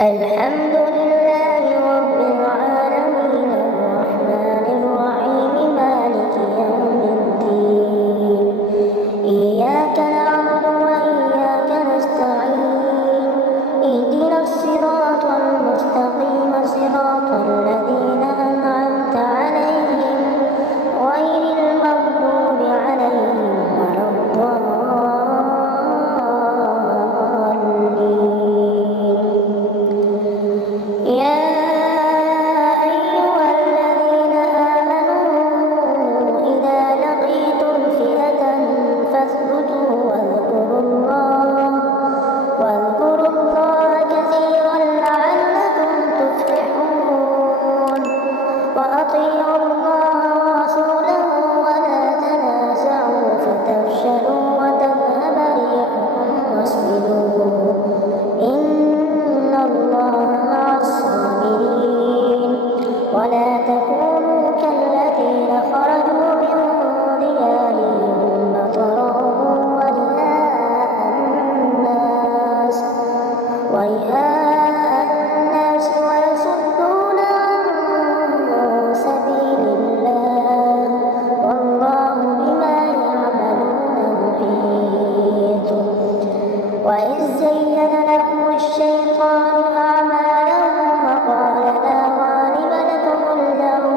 الحمد لله رب العالمين الرحمن الرحيم مالك يوم الدين إياك نعبد وإياك نستعين اهدنا الصراط المستقيم صراط الذين أنعمت عليهم غير المغضوب عليهم ولا وأطيعوا الله ورسوله ولا تنازعوا فتفشلوا وتذهب ريحكم واصبروا إن الله مع الصابرين ولا تكونوا كالذين خرجوا من ديارهم بطرا ورئاء الناس ويصدون عن سبيل الله والله بما يعملون محيط. وإذ زين لهم الشيطان أعمالهم وقال لا غالب لكم اليوم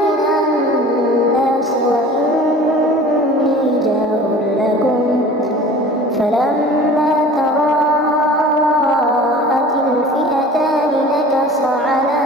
من الناس وإني جار لكم فلما تراءت الفئتان نكص على